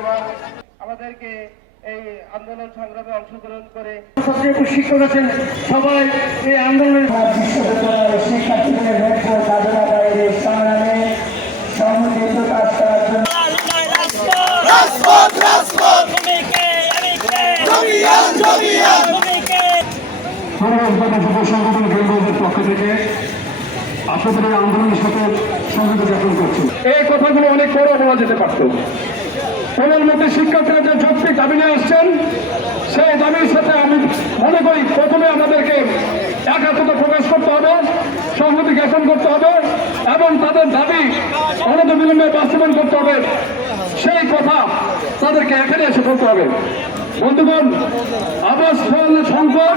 এবং আমাদেরকে এই আন্দোলন সংগ্রামে অংশগ্রহণ করে শিক্ষক আছেন সবাই এই আন্দোলনের বিশ্ববিদ্যালয়ের শিক্ষার্থীদের মেট্রো দাবি আদায়ের সংগ্রামে সমন্বিত কাজ করার জন্য সংগঠন কেন্দ্রের পক্ষ থেকে আপনাদের আন্দোলনের সাথে সংযুক্ত জ্ঞাপন করছি। এই কথাগুলো অনেক বড় বলা যেতে পারত। প্রধানমন্ত্রী শিক্ষার্থীরা যে যৌক্তিক দাবি নিয়ে আসছেন সেই দাবির সাথে আমি মনে করি প্রথমে আমাদেরকে একাত্মতা প্রকাশ করতে হবে, সংহতি জ্ঞাপন করতে হবে এবং তাদের দাবি অনতিবিলম্বে বাস্তবায়ন করতে হবে। সেই কথা তাদেরকে এখানে এসে বলতে হবে। বন্ধুগণ, আবাস সংকট